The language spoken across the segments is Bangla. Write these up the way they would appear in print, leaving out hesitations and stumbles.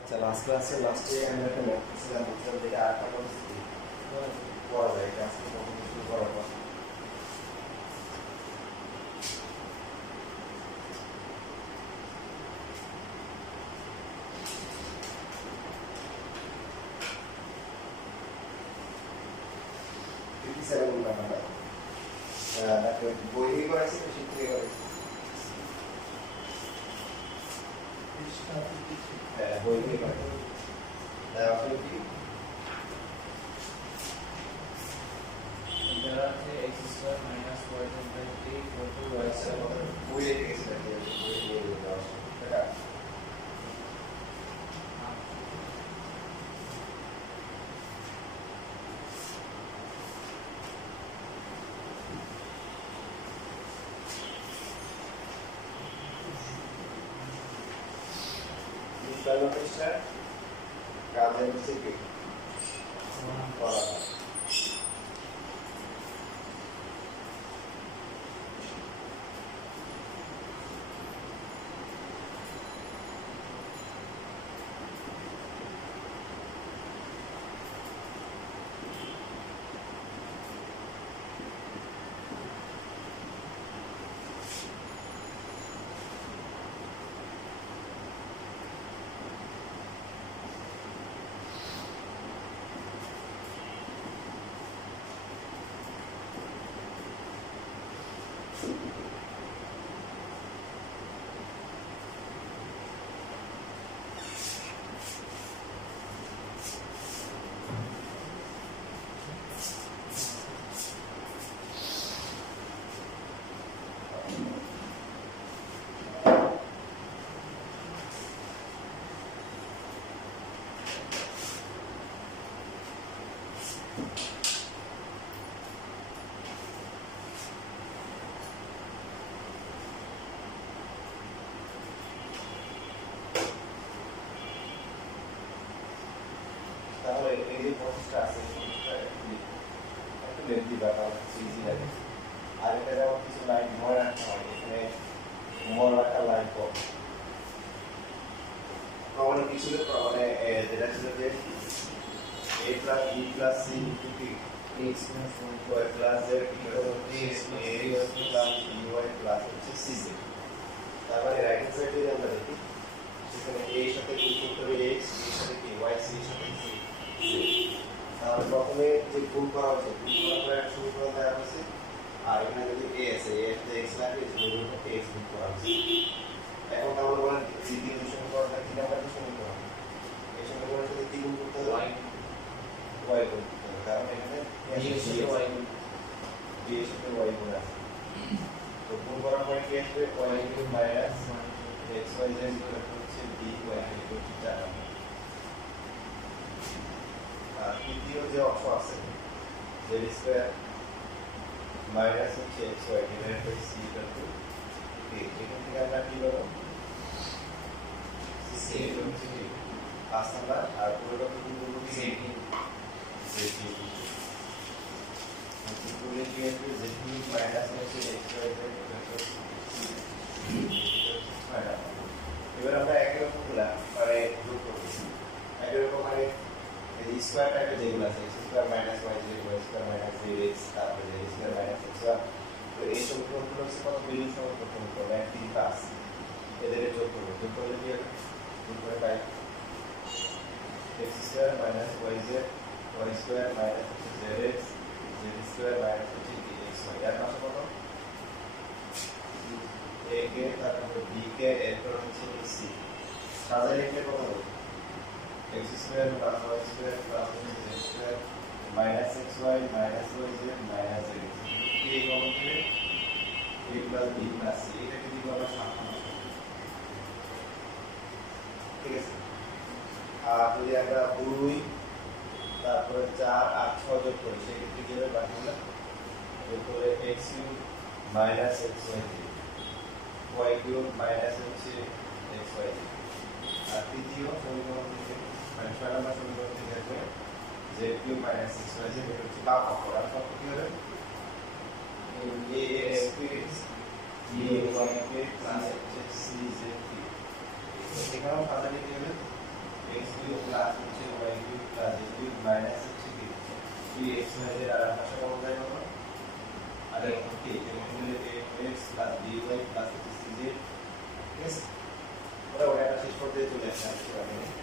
আচ্ছা, লাস্ট ক্লাসে লাস্টে আমরা একটা ম্যাথ করছিলাম, বুঝলাম যে এটা আরেকটা পদ্ধতি করা যায়। এটা আজকে কখন শুরু করার পর ফিফটি সেভেন নাম্বারটা তাকে বই থেকে করাইছি, শিখ থেকে করাইছি। হ্যাঁ, বই থেকে করাইছি। আসলে কি এটা আছে x square minus y by 3 equal to y square. বই রেখে গেছি নাকি? বই নিয়ে নিতে এটা কাজের হচ্ছে কি করা হয়। তাহলে এই যে প্রসেসটা আছে, একটু লেন্থি ব্যাপার, ইজি লাগে। আর এটা যেমন কিছু লাইন মনে রাখতে হয়, এখানে মনে রাখা লাইন কম মানে কিছু মানে যেটা ছিল যে a plus b plus c into p x plus y plus z equal to a plus by plus হচ্ছে c z। তারপরে রাইট হ্যান্ড সাইডে আমরা দেখি সেখানে a এর সাথে গুণ করতে হবে x, b এর সাথে কি y, c এর সাথে c। তাহলে প্রথমে যে গুণ করা হচ্ছে, গুণ করার পরে একটা সমীকরণ দেওয়া হচ্ছে, আর এখানে যদি a আছে, a এর সাথে x লাগে, সমীকরণটাকে x গুণ করা হচ্ছে। এখন আমরা বলেন দ্বিতীয় সমীকরণটা কি নাম্বার সমীকরণ? এই সমীকরণের সাথে কি গুণ করতে হবে? y গুণ করতে হবে, কারণ এখানে b এর সাথে y গুণ আছে। তো গুণ করার পরে কি আসবে? y গুণ minus x y z equal to হচ্ছে b y ইকুয়াল টু 4। আর তৃতীয় যে অংশ আছে z স্কয়ার মাইনাস হচ্ছে x y divided by c equal to a। এখান থেকে আমরা কি পাবো? c equal to 5 number. আর পুরোটা কি বলবো? z পুরো কি আসবে? z মাইনাস হচ্ছে x y z equal to এবার আমরা একই রকম গুলা মানে যোগ করতেছি। একই রকম মানে এই স্কয়ার টাইপের যেগুলো আছে, x square minus y z, y square minus z, তারপরে z square minus x y, তো এই সমীকরণগুলো হচ্ছে কত বিলীন সমীকরণ করব? 1 3 5 এদের যোগ করব। যোগ করলে কি হবে? যোগ করে পাই x square minus y z, y square minus z x, z square minus হচ্ছে x y। এর পাশে কত? a কে, তারপরে b কে, এরপর হচ্ছে c। সাজাই লিখলে কত হবে? x square plus y square plus z square minus x y minus y z minus z। কি কমন দিলে a plus b plus c, এটাকে দিব আমরা 7 নাম্বার। ঠিক আছে। আর যদি আমরা 2 তারপরে 4 8 6 যোগ করি, সেক্ষেত্রে কি হবে? বাকিগুলো যোগ করে x cube minus x y z, y cube minus হচ্ছে x y z। আর তৃতীয় সমীকরণ থেকে মানে 6 নম্বর সমীকরণ থেকে আসবে z cube minus x y z, এটা হচ্ছে বাম পক্ষ। আর পক্ষ কি হবে? a x cube b y cube plus হচ্ছে c z কিউব। এখানেও সাজালে কি হবে? x কিউব প্লাস হচ্ছে y cube plus a cube minus হচ্ছে কি 3x এর আর পাশে কমন যায় না আর এখন কি এখানে x প্লাস dy প্লাস হচ্ছে cz ঠিক আছে ওরা ওটা শেষ পর্যায়ে চলে আসে আর কি মানে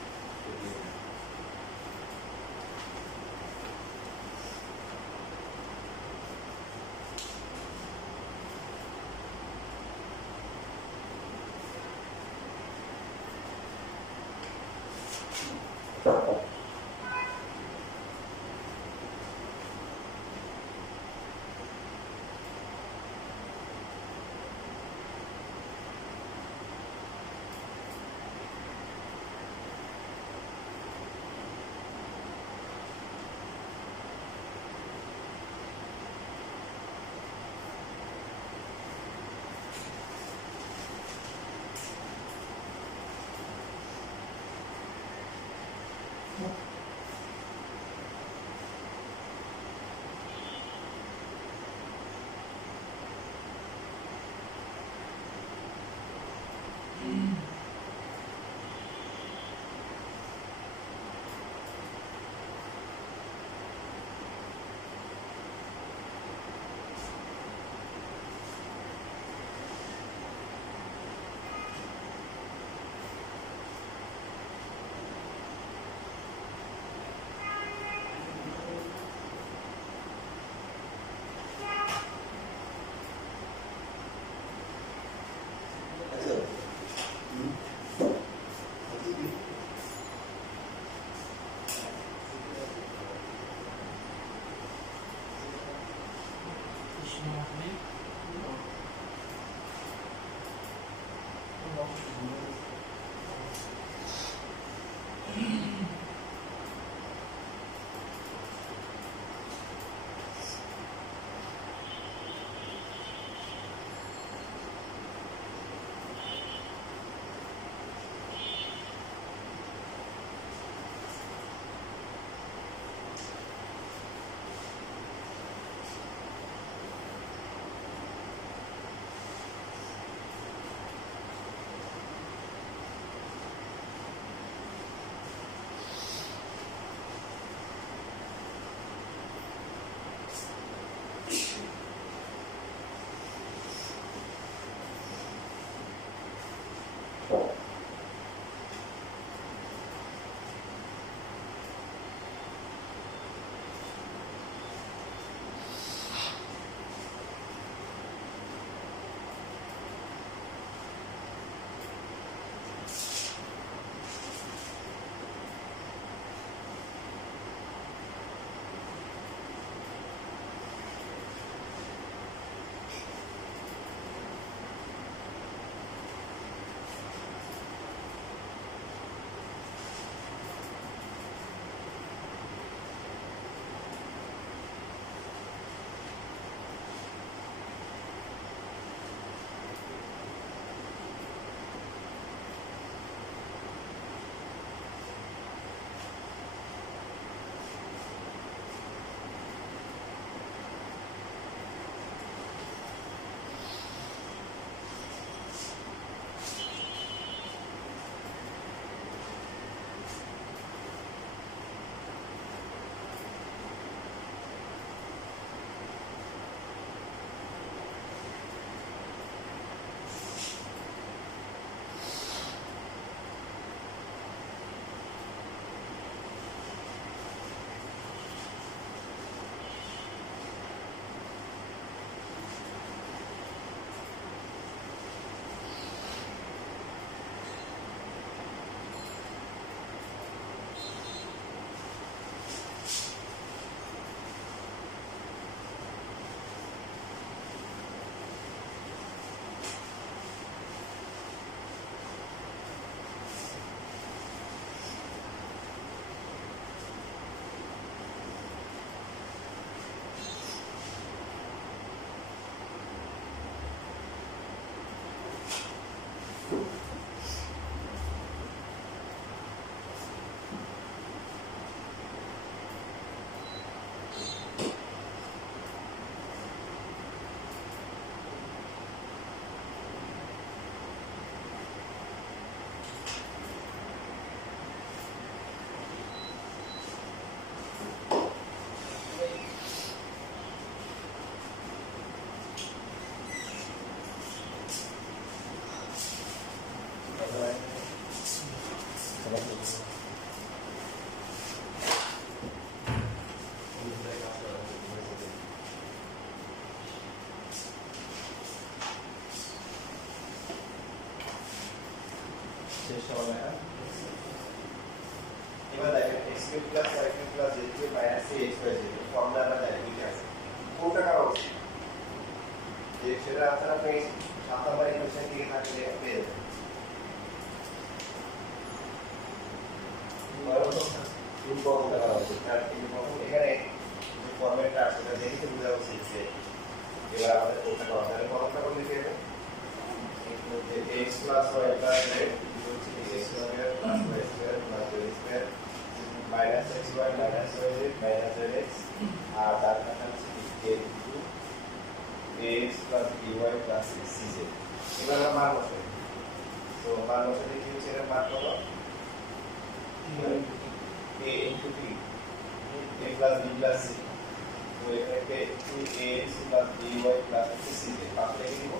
এবার দেখেন x cube plus y cube plus z cube minus 3x y z formula আমরা জানি কি আছে কোনটা করা উচিত যে সেটা আপনারা আপনি 7 নাম্বার ইকুয়েশন থেকে থাকলে পেয়ে যাবেন কোনটা করা উচিত তার কিন্তু প্রথম এখানে যে ফর্মেটটা আছে সেটা দেখে তো বোঝা উচিত যে এবার আমাদের কোনটা করা হবে প্রথমটা কোন লিখে দেবেন x plus y plus z equals to x square plus y square plus z square minus xy minus yz minus zx আর তার কাছে আছে ax plus by plus cz এবার আমরা মান বসাই তো মান বসালে কি হচ্ছে এর মান কত a into t a plus b plus c তো এখানে 2ax plus by plus cz পাশে লিখে দিব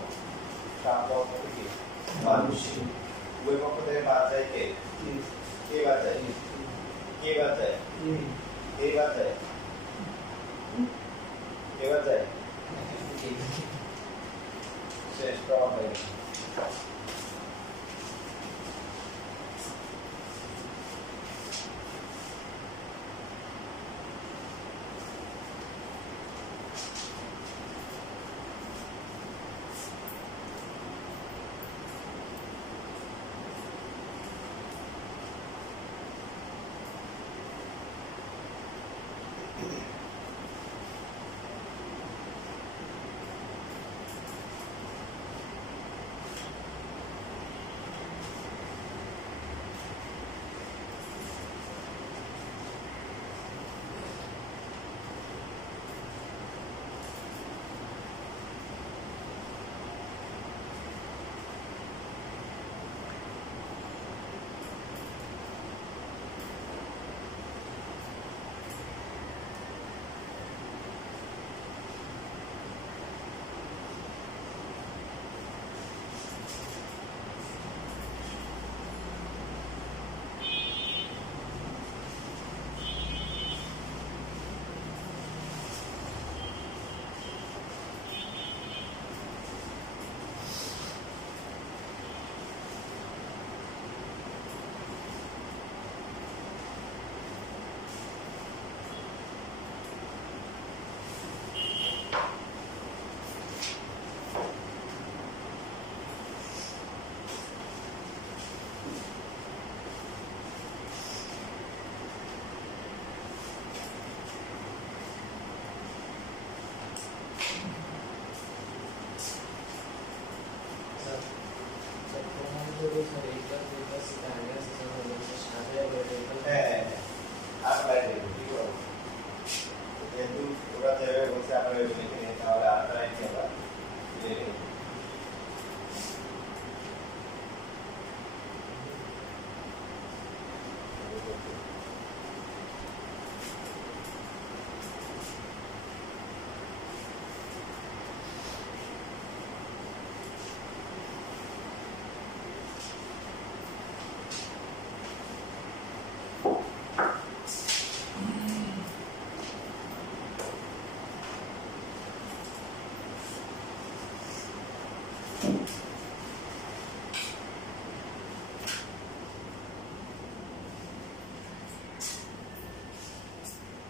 তারপর কত কি মানুষ ওই পক্ষ থেকে বাদ যায় কে কে বাদ যায় কে বাদ যায় কে বাদ যায় কে বাদ যায় শেষ প্রমাণ হয়ে গেছে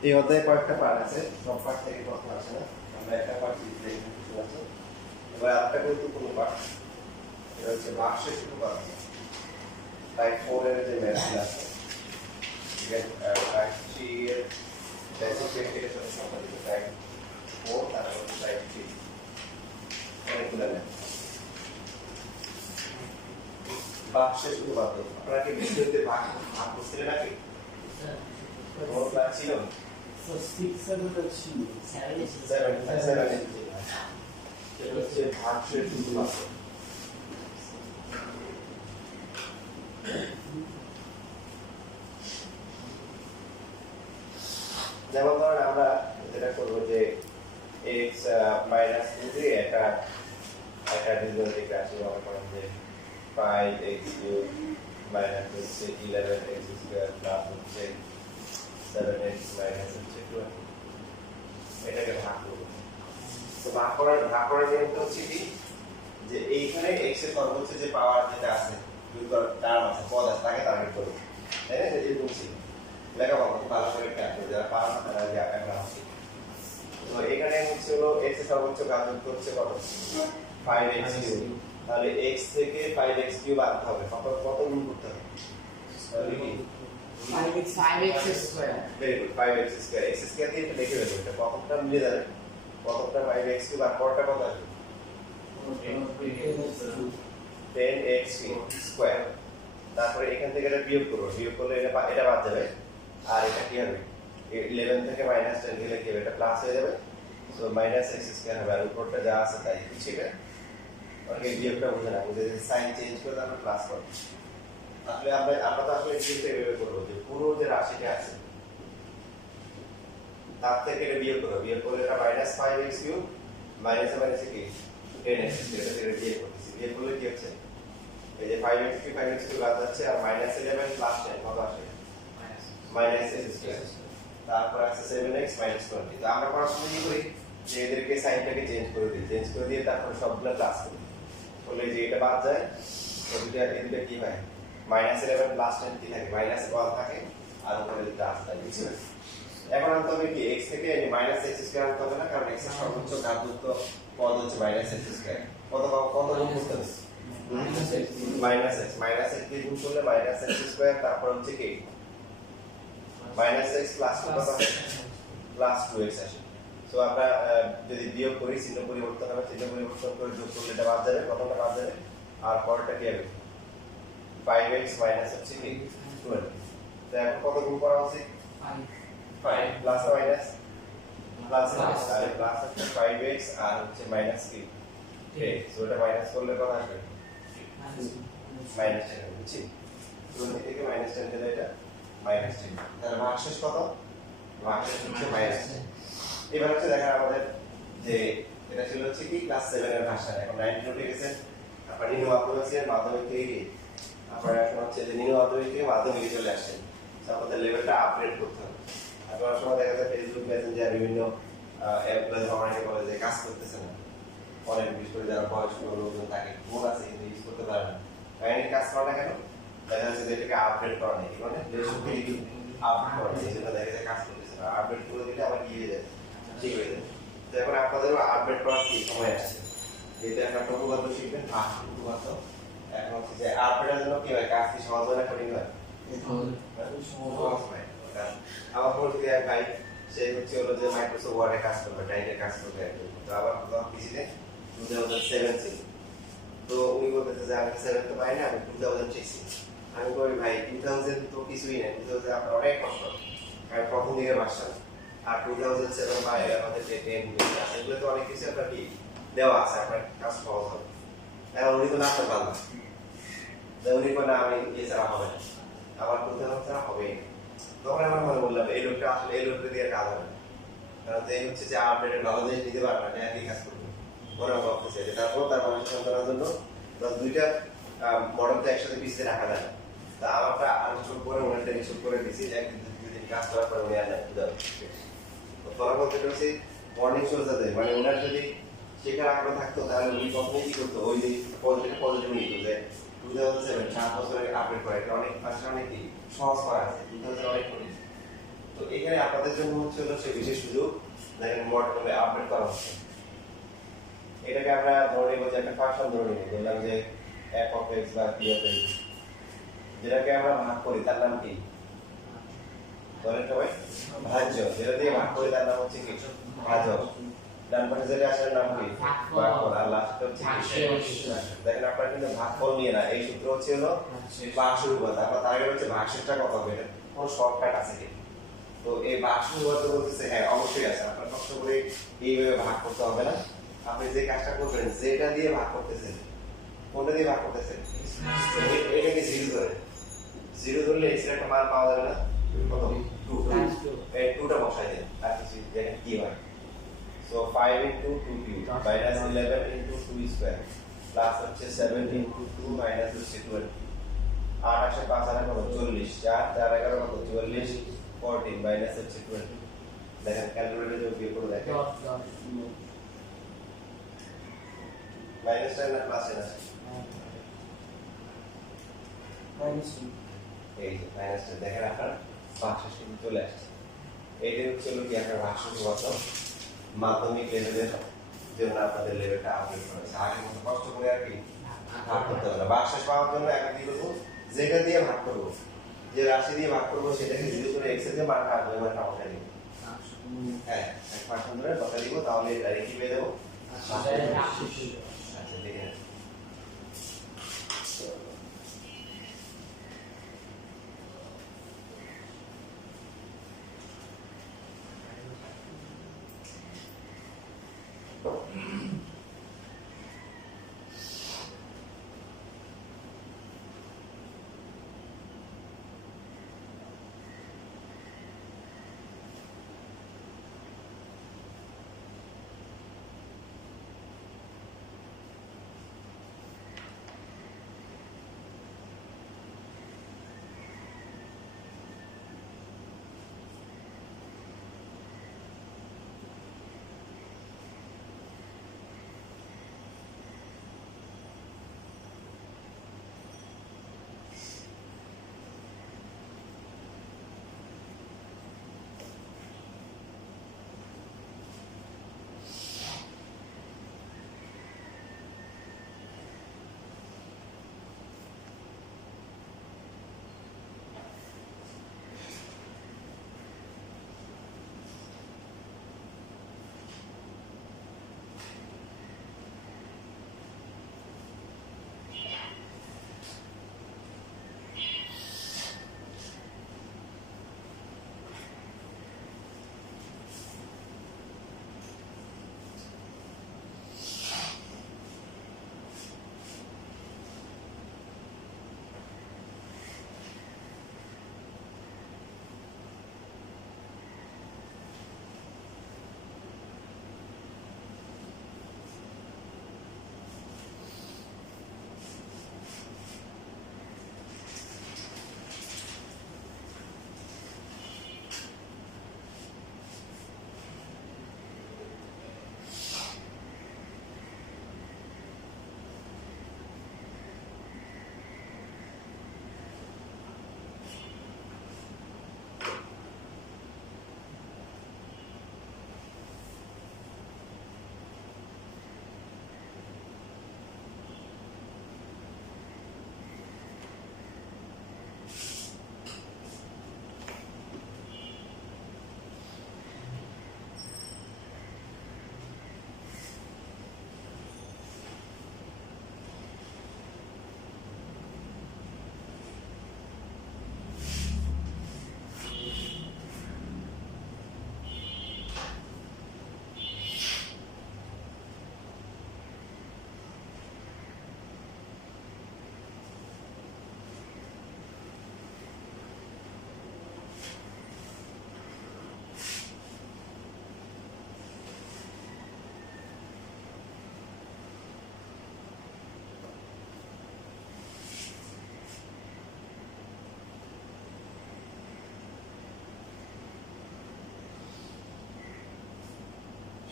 এই অধ্যায়ে কয়েকটা পার্ট আছে সব পার্ট থেকে প্রশ্ন আসে না আমরা একটা পার্ট শিখতে কিছু আছে এবার আরেকটা গুরুত্বপূর্ণ পার্ট এটা হচ্ছে ভাগশেষ উপপাদ্য টাইপ 4 এর যে ম্যাথগুলো আছে টাইপ 3 এর বেসিক ইন্টিগ্রেশন সম্পর্কিত টাইপ 4 তারপর টাইপ 3 অনেকগুলো ম্যাথ ভাগশেষ উপপাদ্য আপনারা কি বিষয়তে ভাগ করছিলেন নাকি কোন ক্লাস ছিল So 6 7 ছিল 7 হচ্ছে ভাগশেষ উপপাদ্য যেমন ধরেন আমরা যেটা করবো যে x মাইনাস 2 দিয়ে একটা বীজগণিত রাশি মনে করেন যে 5x কিউব মাইনাস হচ্ছে 11x স্কয়ার প্লাস হচ্ছে 7x মাইনাস হচ্ছে 12 এটাকে ভাগ করব তো ভাগ করার নিয়মটা হচ্ছে কি যে এইখানে x এর সর্বোচ্চ যে পাওয়ার যেটা আছে যদি টার্ম আছে পদ আছে তাকে টার্গেট করবো, তাই না? এরকম ছিল লেখাপড়া খুব ভালো করে খেয়াল করে যারা পারা না তারা যে একটা আছে। তো এখানে হচ্ছে হলো এক্স এর সর্বোচ্চ ঘাতক হচ্ছে কত 5x কিউব, তাহলে x থেকে 5x কিউব আনতে হবে, কত কত গুণ করতে হবে তাহলে কি 5x square very good 5x square x square দিয়ে লিখে ফেলবো, এটা কতটা মিলে যাবে, কতটা 5x কিউব আর পরটা কত আসবে 10x স্কয়ার। তারপরে এখান থেকে এটা বিয়োগ করব, বিয়োগ করলে এটা এটা বাদ যাবে আর এটা কি হবে 11 থেকে -10 গেলে কি হবে এটা প্লাস হয়ে যাবে, সো -x স্কয়ার হবে আর উপরটা যা আছে তাই ঠিক আছে। অনেকে বিয়োগটা বুঝে না, বুঝে যে সাইন চেঞ্জ করে আমরা প্লাস করব। তাহলে আমরা তো আসলে জিনিসটা এভাবে করবো যে পুরো যে রাশিটা আছে তার থেকে এটা বিয়োগ করবো, বিয়োগ করলে এটা -5x কিউব মাইনাস মাইনাস কি 10x এটা থেকে বিয়োগ করতেছি, বিয়োগ করলে কি হচ্ছে এই যে 5x কিউব 5x কিউব বাদ যাচ্ছে আর -11 প্লাস 10 কত আসে -x স্কয়ার, তারপর আছে 7x - 20। তো আমরা পড়াশোনা কি করি যে এদেরকে সাইনটাকে চেঞ্জ করে দিই, চেঞ্জ করে দিয়ে তারপর সবগুলো প্লাস করি, বলে যে এটা বাদ যায় তো এটা কি হয় -11 প্লাস 10 কি থাকে -1 থাকে আর উপরে প্লাস থাকে, বুঝছেন? এখন আনতে হবে কি x থেকে -x স্কয়ার আনতে হবে না, কারণ x এর সর্বোচ্চ ঘাতযুক্ত পদ হচ্ছে -x স্কয়ার, কত কত গুণ করতে হবে -x দিয়ে গুণ করলে -x স্কয়ার, তারপর হচ্ছে কি -x প্লাস কত প্লাস 2x আসে। সো আমরা যদি বিয়োগ করি চিহ্ন পরিবর্তন হবে, চিহ্ন পরিবর্তন করে যোগ করলে এটা বাদ যাবে, কতটা বাদ যাবে আর পরেরটা কি হবে 5x মাইনাস হচ্ছে কি 12। তো এখন কত গুণ করা উচিত 5 প্লাস মাইনাস প্লাস তাহলে প্লাস হচ্ছে 5x আর হচ্ছে মাইনাস কি 10, সো এটা মাইনাস করলে কত আসবে -10 বুঝছি, 20 থেকে -10 গেলে এটা -10, তাহলে ভাগশেষ কত ভাগশেষ হচ্ছে -10। এবার হচ্ছে দেখেন আমাদের যে এটা ছিল হচ্ছে কি ক্লাস 7 এর ভাষা, এখন 9 উঠে গেছে, আপনার নিম্ন মাধ্যমিক মাধ্যমিক থেকে কি আপনারা এখন হচ্ছে যে নিম্ন মাধ্যমিক থেকে মাধ্যমিকে চলে আসেন, আমাদের লেভেলটা আপগ্রেড করতে হবে। আপনারা সময় দেখা যায় ফেসবুক মেসেঞ্জার বিভিন্ন অ্যাপগুলো অনেকে বলে যে কাজ করতেছে না, অনেক বিশেষ করে যারা বয়স্ক লোকজন থাকে ফোন আছে কিন্তু ইউজ করতে পারে না, কাহিনী কাজ করা না কেন দেখা যাচ্ছে যে এটাকে আপগ্রেড করা নেই, মানে আপগ্রেড করা নেই, যেটা দেখা যায় কাজ করতেছে না, আপগ্রেড করে দিলে আবার কি হয়ে যায় ঠিক হয়ে যায়। তো এখন আপনাদেরও আপডেট করার কি সময় আসছে, যেহেতু একটা টুকুবাদ্য শিখবেন টুকুবাদ্য, এখন হচ্ছে যে আপডেটের জন্য কি হয় কাজ কি সহজ হয় না কঠিন হয় সহজ হয়। আমার পরিচিত এক ভাই সে হচ্ছে হলো যে মাইক্রোসফট ওয়ার্ডে কাজ করবে, টাইপে কাজ করবে একদম, তো আবার পিসিতে 2007 ছিল, তো উনি বলতেছে যে আমি 7 তো পাই না, আমি 2000 শিখছি। আমি বলি ভাই 2000 তো কিছুই না, 2000 আপনার অনেক কষ্ট, আমি প্রথম দিকে মাস্টার আর 2007 বা আমাদের যে 10 আছে এগুলো তো অনেক কিছু আপনার কি দেওয়া আছে, আপনার কাজ সহজ হবে। এখন উনি তো নাচতে পারলাম, উনি বলে আমি ইয়ে ছাড়া হবে না, আমার 2000 ছাড়া হবেই না। তখন আমার মনে বললাম এই লোকটা আসলে এই লোকটা দিয়ে কাজ হবে না, কারণ এই হচ্ছে যে আপডেটেড নলেজ নিতে পারবে না, একই কাজ করবে মনে ভাবতেছে যে তারপর তার মানুষ সন্তানের জন্য দুইটা মডেল তো একসাথে পিছিয়ে রাখা যায় না, তা আমারটা আলোচনা করে ওনারটা রিসোর্ট করে দিছি, একদিন দুদিন কাজ করার পর উনি আর নাই ফলাফল যেটা হচ্ছে মর্নিং শো যাতে মানে ওনার যদি শেখার আগ্রহ থাকতো তাহলে উনি প্রথমে কি করতো ওই যে পজিটিভ নিত যে 2007 7 বছর আগে আপডেট করা, এটা অনেক ভাষা অনেক কি সহজ করা আছে 2000 অনেক কঠিন। তো এখানে আপনাদের জন্য হচ্ছে হলো সে বিশেষ সুযোগ, দেখেন মডেলে আপডেট করা হচ্ছে, এটাকে আমরা ধরে নেব যে একটা ফাংশন ধরে নেব, বললাম যে f of x বা p of x, যেটাকে আমরা ভাগ করি তার নাম কি বলেন সবাই ভাজ্য, যেটা দিয়ে ভাগ করি তার নাম হচ্ছে কি ভাজক, ডান পাশে যেটা আসে নাম কি ভাগফল আর লাস্টে হচ্ছে কি দেখেন আপনারা কিন্তু ভাগফল নিয়ে না, এই সূত্র হচ্ছে হলো ভাগশেষ উপপাদ্য, আমরা তার আগে হচ্ছে ভাগশেষটা কত হবে এটা কোন শর্টকাট আছে কি, তো এই ভাগশেষ উপপাদ্য বলতেছে হ্যাঁ অবশ্যই আছে, আপনার কষ্ট করে এইভাবে ভাগ করতে হবে না, আপনি যে কাজটা করবেন যেটা দিয়ে ভাগ করতেছেন কোনটা দিয়ে ভাগ করতেছেন এটাকে 0 ধরে 0 ধরলে x এর একটা মান পাওয়া যাবে না কত 2 এই 2টা বসাই দেন আর কিছু দেখেন কি হয়, so 5 into 2 cube minus 11 into 2 square plus হচ্ছে 7 into 2 minus হচ্ছে 12 8 আসে 5 আর কত 40 4 4 11 কত 44 14 minus হচ্ছে 12 দেখেন ক্যালকুলেটরে যোগ বিয়োগ করে দেখেন মাইনাস 10 না প্লাস 10 আছে -2 এই যে -2 দেখেন আপনার ভাগশেষ কিন্তু চলে আসছে। এইটাই হচ্ছে হলো কি আপনার ভাগশেষ কত মাধ্যমিক লেভেলের জন্য আপনাদের লেভেলটা আপডেট করেছে। আগের মতো কষ্ট করে আর কি ভাগ করতে হবে না। ভাগশেষ পাওয়ার জন্য এখন কি করবো, যেটা দিয়ে ভাগ করবো, যে রাশি দিয়ে ভাগ করবো সেটাকে 0 করে x এর যে মানটা আসবে ওই মানটা বসাই দিব। হ্যাঁ 1% ধরে বসাই দিব, তাহলে ডাইরেক্ট কি পেয়ে যাবো। আচ্ছা দেখে নেন।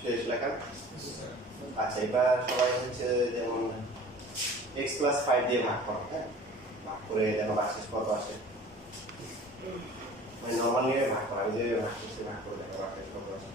শেষ লেখা। আচ্ছা এবার সবাই হচ্ছে যেমন x+5 দিয়ে ভাগ করো, হ্যাঁ ভাগ করে দেখো ভাগশেষ কত আসে, মানে নরমাল নিয়ে ভাগ করো, আমি যে ভাগ করছি ভাগ করে দেখো ভাগশেষ কত আসে।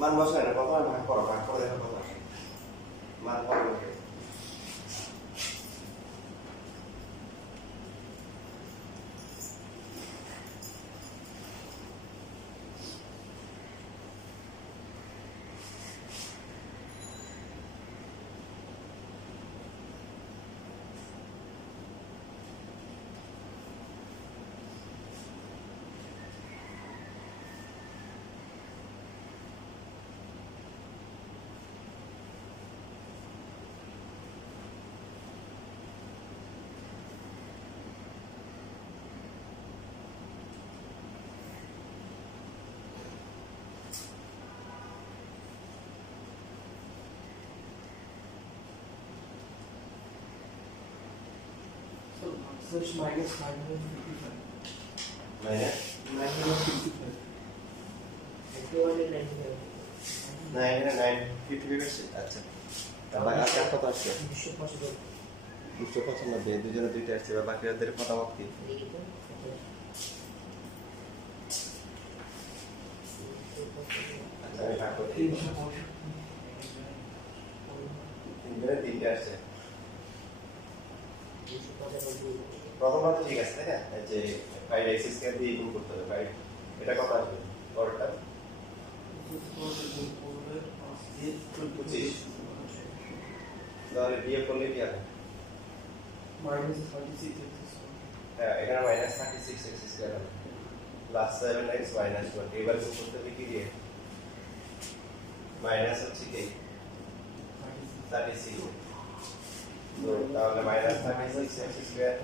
মান বসায় না, প্রথমে ভাগ করে দেখো কত আসে। মান পরে বসে। So it's minus 555. মাইনাস 955. 295. 950 আসছে। আচ্ছা তাহলে আজকে কত আসছে? 295. 295, দুজনে দুইটা আসছে, বা বাকি ওদের মতামত কি? দেখি তো। আচ্ছা আমি ভাগ করি। 365. তিনজনে তিনটে আসছে। 295. প্রথমটা তো ঠিক আছে তাই না, এই যে 5x স্কয়ার দিয়ে গুণ করতে হবে 5, এটা কত আসবে পরেরটা? 25। তাহলে বিয়োগ করলে কি হবে? Minus 36 x square. হ্যাঁ এখানে মাইনাস 36x স্কয়ার হবে প্লাস 7x মাইনাস 20, এবার গুণ করতে হবে কি দিয়ে? মাইনাস হচ্ছে কি 36, তো তাহলে মাইনাস 36x স্কয়ার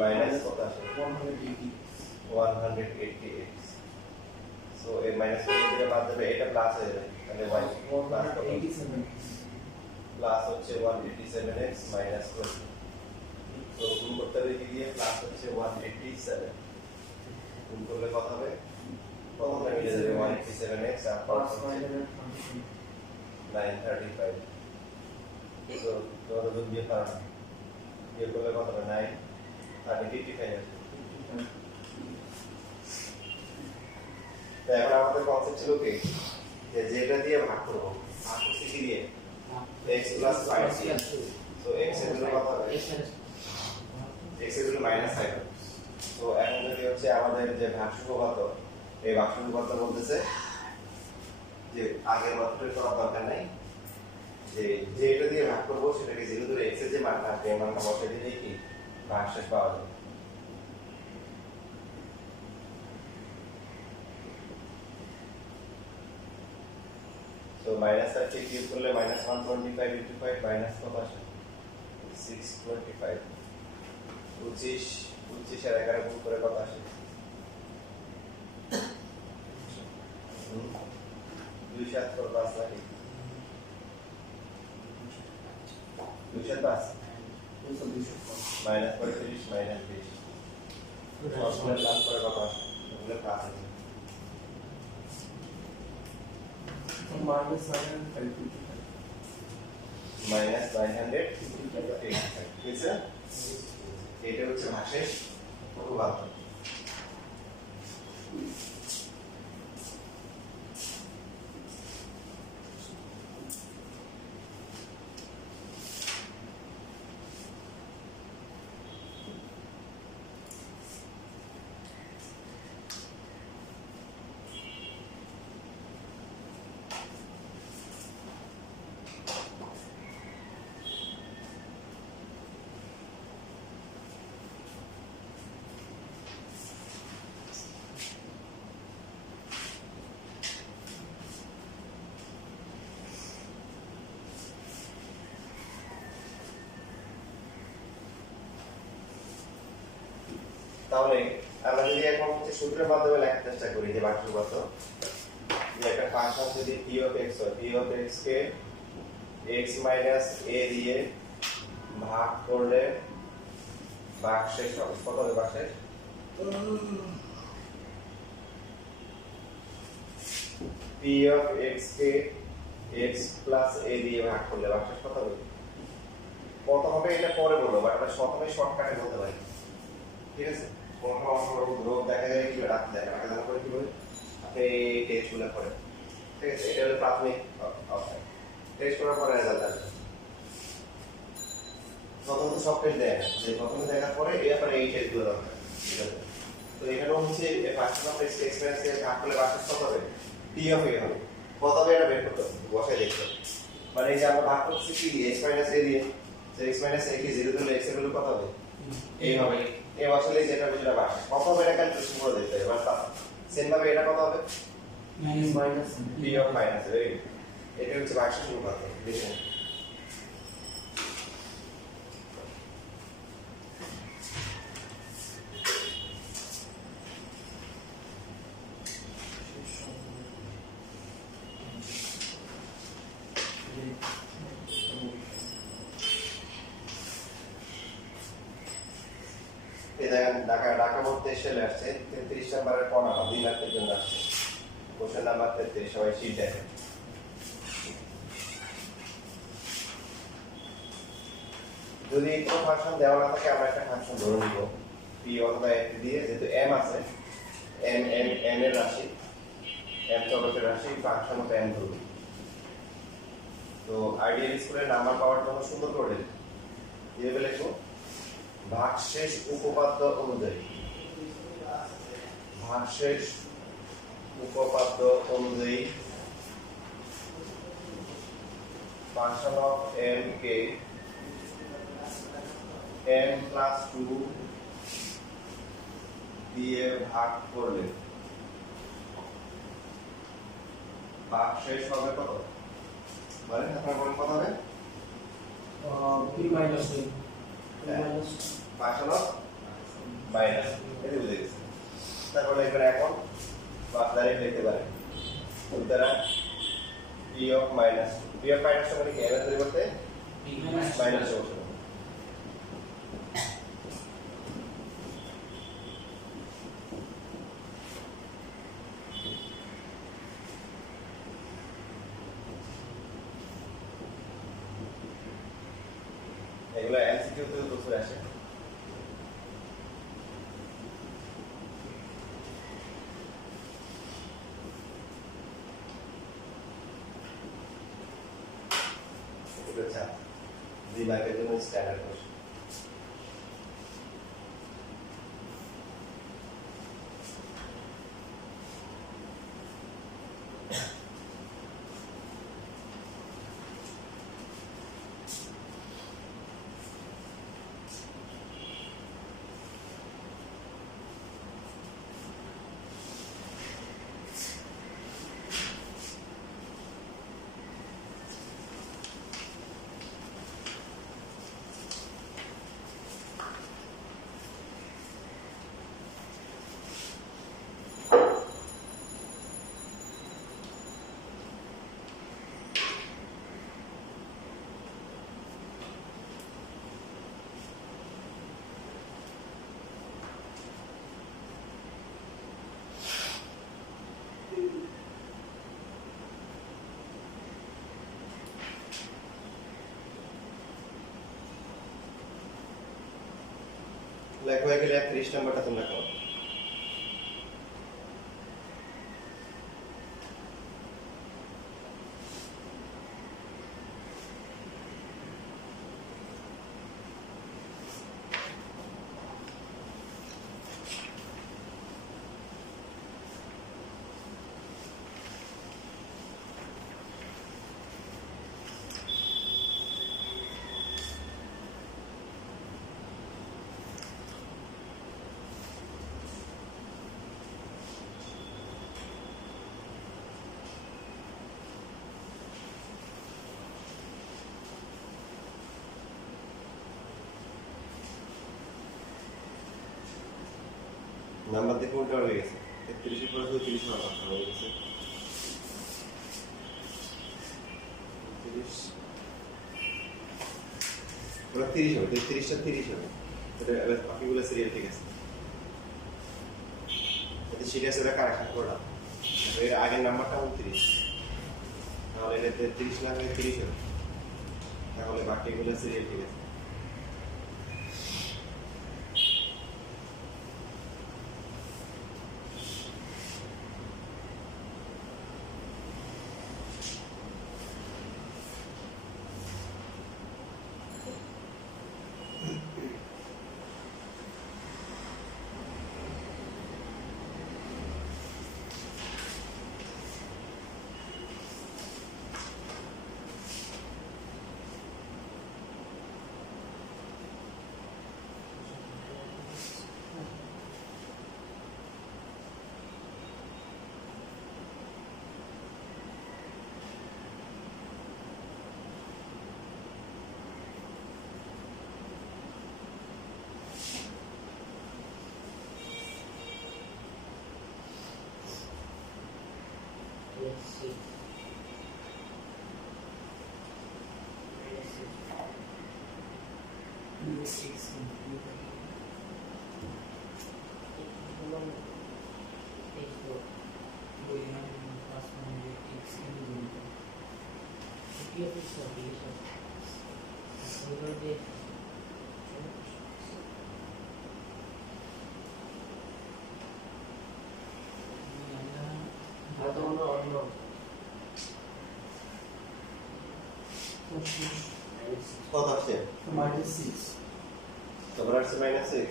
মাইনাস কত আসে? 180. 180x। সো এই মাইনাস থেকে বাদ দেবে, এটা প্লাস হয়ে যাবে, তাহলে y প্লাস কত? 187. প্লাস হচ্ছে 187x মাইনাস 20, তো গুণ করতে হবে কি দিয়ে? প্লাস হচ্ছে 187, গুণ করলে কত হবে? প্রথমটা মিলে যাবে 187x আর প্লাস Plus হচ্ছে 935, তো তোমরা যোগ দিয়ে পারো না, বিয়োগ করলে কত হবে? 9 আর 55 আসবে। 955. তো এখন আমাদের কনসেপ্ট ছিল কি, যে যেটা দিয়ে ভাগ করব, ভাগ করছি কি দিয়ে? x প্লাস 5 দিয়ে। তো x এর ভ্যালু কত হবে? x এর ভ্যালু -5 হবে। তো এখন যদি হচ্ছে আমাদের যে ভাগশেষ কত, এই ভাগশেষ কত বলতেছে যে আগের মাত্রায় করার দরকার নাই, যে যেটা দিয়ে ভাগ করব সেটাকে 0 ধরে x এর যে মান আসবে এই মানটা বসিয়ে দিলেই কি ভাগশেষ পাওয়া যাবে। So minus 30 কিউব করলে minus 125 into 5 minus কত আসে? 625। 25 আর 11 গুণ করে কত আসে? 275 নাকি? 275 মাইনাস 35 মাইনাস 20, সবগুলো প্লাস করে কত আসে? সবগুলো প্লাস আছে। Minus 955. মাইনাস 955, ঠিক আছে? এটা হচ্ছে ভাগশেষ উপপাদ্য। তাহলে আমরা যদি এখন হচ্ছে সূত্রের মাধ্যমে লেখার চেষ্টা করি যে ভাগশেষ কত, যে একটা ফাংশন যদি p of x হয়, p of x K x minus a দিয়ে ভাগ করলে ভাগশেষ হবে কত হবে? ভাগশেষ p of x K x plus a দিয়ে ভাগ করলে ভাগশেষ কত হবে? কত হবে এটা পরে বলবো, বাট আমরা প্রথমে শর্টকাটে বলতে পারি, ঠিক আছে? কোনটা অঙ্ক গ্রুপ দেখা যায় কি রাখতে দেয়, রাখা দেওয়ার পরে কি বলে আপনি টেস্টগুলো করেন, ঠিক আছে, এটা হলো প্রাথমিক অবস্থা। টেস্ট করার পরে রেজাল্ট আসবে। প্রথম তো সব টেস্ট দেয় না, যে প্রথমে দেখার পরে এরপরে এই টেস্টগুলো দরকার, ঠিক আছে। তো এখানে হচ্ছে ফার্স্ট অফ টেস্ট এক্সপেরিয়েন্স এর ভাগ করলে বাকি কত হবে, পি অফ এ হবে। কত হবে এটা বের করতে হবে, বসায় দেখতে হবে। মানে এই যে আমরা ভাগ করছি কি দিয়ে, এক্স মাইনাস এ দিয়ে, তো এক্স মাইনাস এ কি 0 দিলে এক্স এর ভ্যালু কত হবে, এই হবে। এই আসলে যেটা যেটা বাকি কত হবে এটা ক্যালকুলেশন করে দেখতে হবে। এবার সেম ভাবে এটা কত হবে, মাইনাস পি অফ মাইনাস এ। এটা হচ্ছে ভাগশেষ অনুপাত, দেখুন। এই দেখেন ঢাকা বোর্ড 23 সালে আসছে, 33 নাম্বারের কোন 2 মার্কের জন্য আসছে। কোশ্চেন নাম্বার 33, সবাই শীট দেখেন। যদি কোনো ফাংশন দেওয়া না থাকে আমরা একটা ফাংশন ধরে নিব পি অথবা এফ দিয়ে, যেহেতু এম আছে, এম এম এম এর রাশি, এম চলকের রাশি, ফাংশন অফ এম ধরুন। তো আইডিয়াল স্কুলের নাম্বার পাওয়ার জন্য সুন্দর করে এইভাবে লিখো, ভাগশেষ উপপাদ্য অনুযায়ী, ভাগশেষ উপপাদ্য অনুযায়ী function of M K m+2 দিয়ে ভাগ করলে ভাগশেষ হবে কত, বলেন আপনারা বলেন কত হবে, p minus 2 function of minus, এটা বুঝে গেছে। তারপরে এখানে এখন ডাইরেক্ট লিখতে পারেন, সুতরাং p of minus, p of minus মানে কি, এর পরিবর্তে মাইনাস বসাবো। এগুলো এমসিকিউ তে তো চলে আসে। এগুলো চাপ 2 মার্কের জন্য স্ট্যান্ডার্ড কোশ্চেন। লেখো এগুলো 30 নাম্বারটা তোমরা করো। নাম্বার দেখে উল্টা হয়ে গেছে, 33 এর পরে 30 নাম্বার হয়ে গেছে। 30 ওরা 30 হবে, 33টা 30 হবে। এটা এবার বাকিগুলো সিরিয়াল ঠিক আছে, এটা ঠিক আছে, এটা কারেকশন করলাম। এর আগের নাম্বারটা 29, তাহলে এটা 33 না হয়ে 30 হবে, তাহলে বাকিগুলো সিরিয়াল ঠিক আছে। কত আসছে? -6 তারপর আসছে -6।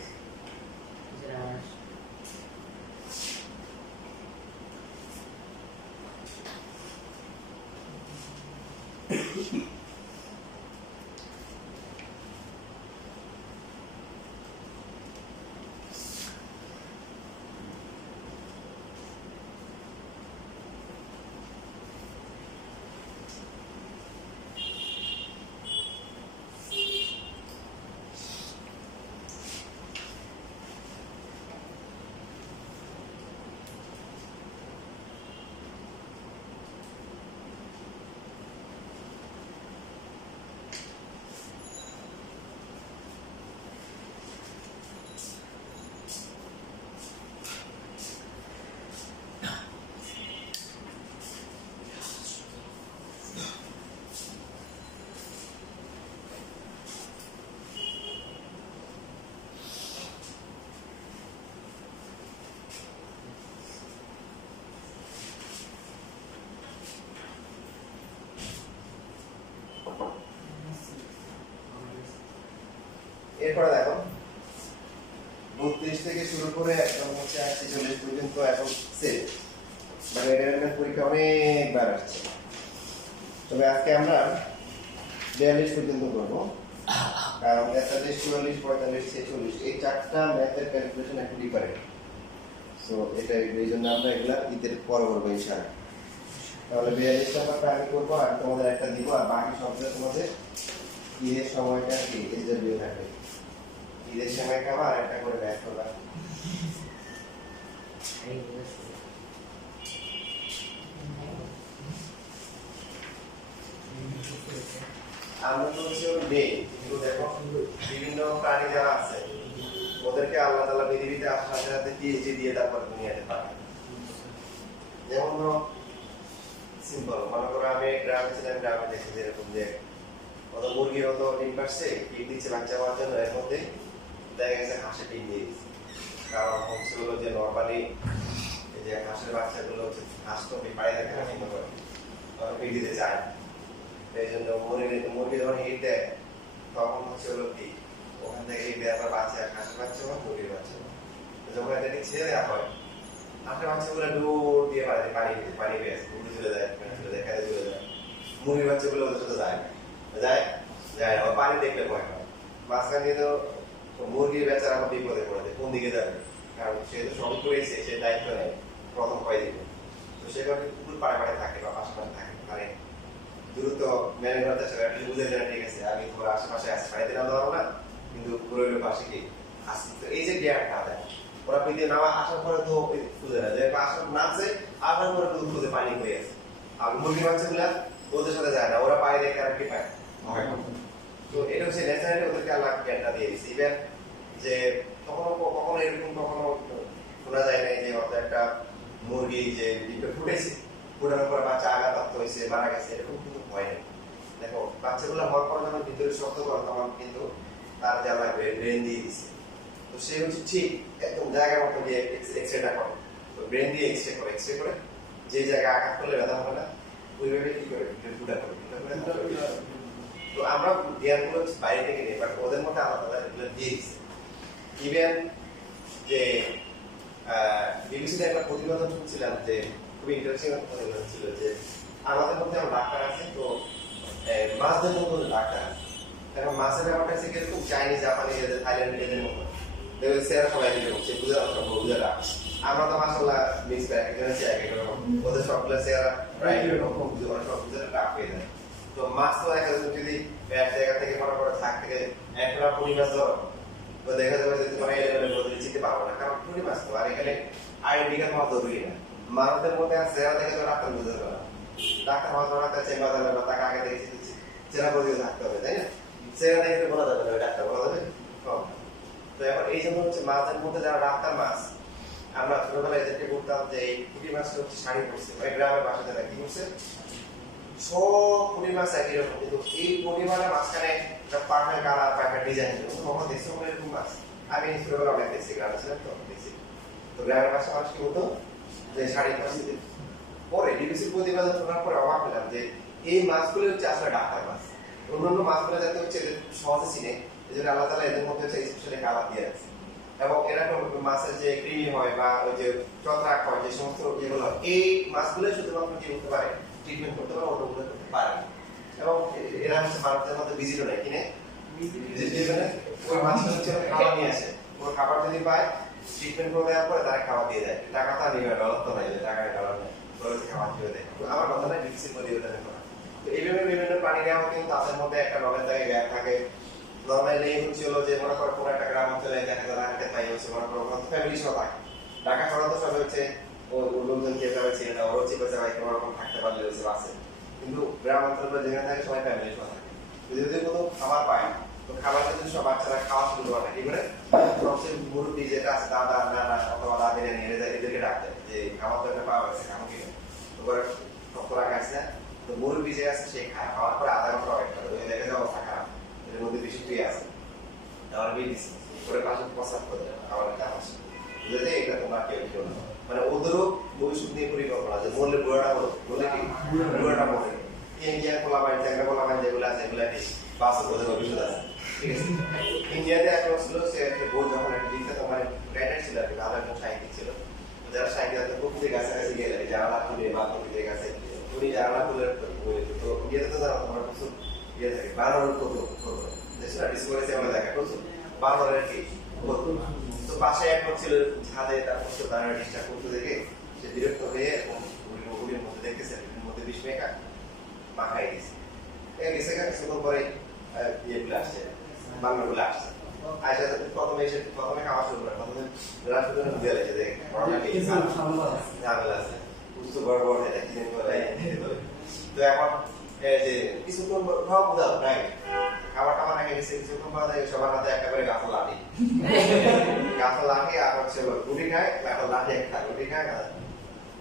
এরপরে দেখো 32 থেকে শুরু করে একদম হচ্ছে 46 পর্যন্ত এখন সেট, মানে এর পরীক্ষা অনেকবার আসছে। তবে আজকে আমরা 42 পর্যন্ত করবো, কারণ 43, 44, 45, 46 এই চারটা ম্যাথের ক্যালকুলেশন একটু ডিফারেন্ট। সো এটা এই জন্য আমরা এগুলা ঈদের পরে করবো ইনশাআল্লাহ। তাহলে 42 নাম্বারটা আমি করবো আর তোমাদের একটা দিব, আর বাকি সবগুলো তোমাদের ঈদের সময়টা কি এসডব্লিউ থাকবে। ঈদের সময় খাবার আর একটা করে ব্যাক করবা। আমরা তো হচ্ছে ডে, কিন্তু দেখো বিভিন্ন প্রাণী যারা আছে ওদেরকে আল্লাহ তাআলা পৃথিবীতে আসার সাথে সাথে পিএইচডি দিয়ে তারপর দুনিয়াতে পাঠায়। যেমন ধরো সিম্পল, মনে করো আমি গ্রামে ছিলাম, গ্রামে দেখি যেরকম যে কত মুরগি হতো ডিম পারছে, ডিম দিচ্ছে বাচ্চা হওয়ার জন্য, এর মধ্যে দেখা গেছে হাঁসে ডিম দিয়ে দিচ্ছে। কারণ হচ্ছে হলো যে নর্মালি এই যে হাঁসের বাচ্চাগুলো হচ্ছে হাঁস তো পাড়ে থাকে না, ঠিক করে তখন ডিম দিতে চায়। এই জন্য মুরগি যখন হিট দেয় তখন হচ্ছে হলো কি ওখান থেকে হিট দেওয়ার পর বাচ্চা, হাঁসের বাচ্চা বা মুরগির বাচ্চা যখন এটাকে ছেড়ে দেওয়া হয়, হাঁসের বাচ্চাগুলো দৌড় দিয়ে পানি পেয়ে উড়ে চলে যায়, খেতে চলে যায়। মুরগির বাচ্চাগুলো ওদের সাথে যায় না, যায় না, পানি দেখলে ভয় পায়। মাঝখানে তো মুরগির বেচারা আমার বিপদে পড়ে যায়, কোন দিকে যাবে, কারণ সে তো সবই করেছে, সে দায়িত্ব নেয় প্রথম কয়েকদিন। তো সে কারণে কুকুর পাড়ে থাকে বা পাশাপাশি থাকে, মানে দ্রুত মেনে করতে চাই, বুঝে যায় ঠিক আছে আমি তোমার আশেপাশে আসছি, বাড়িতে নাম দেওয়া না, কিন্তু পুরোনো পাশে কি আসছি। তো এই যে গ্যাপটা দেয়, ওরা পৃথিবী নামা আসার পরে তো খুঁজে না, যে আসার নামছে আসার পরে তো খুঁজে পানি হয়ে আছে। আর মুরগির বাচ্চাগুলা ওদের সাথে যায় না, ওরা পায়ে দেখে আর কি পায় ভয় পায়। তো এটা হচ্ছে ন্যাচারালি ওদেরকে আল্লাহ জ্ঞানটা দিয়ে দিচ্ছে। ইভেন যে কখনো এরকম কখনো শোনা যায় না যে হয়তো একটা মুরগি যে ডিমটা ফুটেছে, ফুটানোর পর বাচ্চা আঘাতপ্রাপ্ত হয়েছে, মারা গেছে, এরকম কিন্তু ভয় নেই। দেখো বাচ্চাগুলো হওয়ার পর যখন ভিতরে শক্ত করে তখন কিন্তু তার যে আমার ব্রেন দিয়ে দিচ্ছে। তো সে হচ্ছে ঠিক একদম জায়গার মতো দিয়ে এক্সরেটা করে, তো ব্রেন দিয়ে এক্সরে করে যে জায়গায় আঘাত করলে ব্যথা হবে না ওইভাবে কি করে ফুটা করে। তো আমরা জ্ঞানগুলো বাইরে থেকে নেই, বাট ওদের মধ্যে আলাদা এগুলো দিয়ে দিচ্ছে। ইভেন যে বিবিসিতে একটা প্রতিবেদন শুনছিলাম যে খুবই ইন্টারেস্টিং একটা প্রতিবেদন ছিল যে আমাদের মধ্যে আমরা ডাক্তার আছে, তো মাছদের মধ্যে ডাক্তার আছে। এখন মাছের ব্যাপারটা হচ্ছে কিরকম চাইনিজ, জাপানি, থাইল্যান্ড এদের মতো সেরা সবাই মিলে হচ্ছে বুঝে বুঝে রাখ। আমরা তো মাসাল্লাহ মিক্স ব্যাগ, একজন হচ্ছে এক এক রকম, ওদের সবগুলো সেরা প্রায় এরকম বুঝে ওরা সব বুঝে রাখ হয়ে যায়। তো মাছ তো দেখা যাবে যদি এক জায়গা থেকে মনে করে থাক থেকে একটা পুরি মাছ ধরো, তো দেখা যাবে যে তোমার এই লেভেলে বদলে চিনতে পারবো না, কারণ পুরি মাছ তো। আর এখানে আইডেন্টিকাল হওয়া জরুরি না, মানুষদের মধ্যে আছে সেরা দেখে তো ডাক্তার বুঝতে পারে না। ডাক্তার হয়তো ডাক্তার চেম্বার যাবে বা তাকে আগে দেখে চেনা পরিচিত থাকতে হবে, তাই না? সেরা দেখে বলা যাবে না ডাক্তার বলা যাবে কম। তো এখন এই জন্য হচ্ছে মাছের মধ্যে যারা রাস্তার মাছ, আমরা ছোটবেলায় এদেরকে বলতাম যে এই পুঁটি মাছটা হচ্ছে শাড়ি পড়ছে, মানে গ্রামের বাসা যারা কি করছে, সব পুঁটি মাছ একই রকম, কিন্তু এই পুঁটি মাছের মাঝখানে একটা পাখার কালার বা একটা ডিজাইন ছিল। কখন দেখছো মনে এরকম মাছ? আমি ছোটবেলা অনেক দেখছি, গ্রামে ছিলাম তো দেখছি। তো গ্রামের বাসা মানুষ কি বলতো যে শাড়ি পড়ছে। পরে ডিবিসির প্রতিবেদন শোনার পরে অবাক হলাম যে এই মাছগুলো হচ্ছে আসলে ডাক্তার মাছ। অন্যান্য মাছগুলো যাতে হচ্ছে সহজে চিনে, এই জন্য আল্লাহ তাআলা এদের মধ্যে হচ্ছে স্পেশালি কালার দিয়ে রাখছে। এবং এরকম মাছের যে কৃমি হয় বা ওই যে চত্রাক হয়, যে সমস্ত যেগুলো এই মাছগুলো শুধুমাত্র কি করতে পারে, ট্রিটমেন্ট করতে পারে, ওগুলো করতে পারে। এবং এরা হচ্ছে মানুষদের মধ্যে ভিজিটও নেই, কিনে ওই মাছটা হচ্ছে খাবার নিয়ে আসে, ওর খাবার যদি পায় ট্রিটমেন্ট করে দেওয়ার পরে তারা খাবার দিয়ে দেয়। টাকা তো নিবে, ডলার তো নাই, টাকার কারণ নেই, খাবার দিয়ে দেয়। আমার কথা না, ডিবিসির প্রতিবেদনে করা। তো এইভাবে বিভিন্ন প্রাণীরা কিন্তু তাদের মধ্যে একটা নলেজ থাকে, জ্ঞান থাকে। নর্মালি হচ্ছিল যে মনে করো কোনো একটা গ্রাম অঞ্চলে দেখা যায় রাখতে পাই হচ্ছে, মনে করো ফ্যামিলি সহ থাকে। ঢাকা শহরে তো সবাই হচ্ছে ও লোকজন কে যাবে ছিল না, ওরও চিন্তা ভাই কোনো রকম থাকতে পারলে হচ্ছে বাসে। কিন্তু গ্রাম অঞ্চলে যেখানে থাকে সবাই ফ্যামিলি সহ থাকে। যদি কোনো খাবার পায়, তো খাবার কিন্তু সব বাচ্চারা খাওয়া শুরু করে না। কি করে সবচেয়ে মুরব্বী যেটা আছে, দাদা নানা অথবা দাদিরা নিয়ে এদেরকে ডাকতে যে খাবার তো একটা পাওয়া গেছে, খাবো কিনা। ওবার ডক্টর খাইছে, তো মুরব্বী যে আছে সে খায়, খাওয়ার পরে আধা ঘন্টা ওয়েট করে, ওই দেখে যে অবস্থা খারাপ, এর মধ্যে বেশি তুই আছে আমার বিয়ে দিচ্ছে করে পাশে প্রস্তাব করে আমার একটা আসে বুঝলে এটা তোমরা কেউ কেউ না। মানে ওদেরও ভবিষ্যৎ নিয়ে পরিকল্পনা যে বললে বুড়াটা বলো, বলে কি বুড়াটা বলে ইন্ডিয়ার পোলাপাইন চ্যাংরা পোলাপাইন যেগুলো আছে এগুলো কি বাস বোঝে ভবিষ্যৎ আছে। ঠিক আছে, ইন্ডিয়াতে এক ছিল সে একটা বই যখন একটা বিখ্যাত মানে রাইটার ছিল আর কি, ভালো একজন সাহিত্যিক ছিল। যারা সাহিত্য প্রকৃতির কাছাকাছি গেলে জানালা খুলে বা প্রকৃতির কাছে উনি জানালা খুলে বই লিখত। তো ইন্ডিয়াতে তো জানো তোমার প্রচুর ইয়ে থাকে, বানরের কত দেশটা ডিসকভারি চ্যানেলে দেখা প্রচুর বানরের কি কত। তো পাশে একজন ছিল ছাদে, তারপর সে বানরের ডিস্টার্ব করতে দেখে সে বিরক্ত হয়ে গুলির মধ্যে দেখতেছে, গুলির মধ্যে বিষ মেখা মাখাই দিয়েছে। গেছে কিছুক্ষণ পরে ইয়েগুলো আসছে, বানরগুলো আসছে। আইসা প্রথমে খাওয়া শুরু করে, প্রথমে রাত পর্যন্ত দিয়ে লাগছে যে ঝামেলা আছে, বুঝতে বড় বড় হয়ে যায়, তো এখন যে কিছুক্ষণ খাওয়া বোঝাও নাই, খাবার টাবার রেখে গেছে, কিছুক্ষণ পর দেখে সবার হাতে একেবারে গাছের লাঠি, গাছের লাঠি আর হচ্ছে রুটি খায়, এখন লাঠি একটা রুটি খায় না।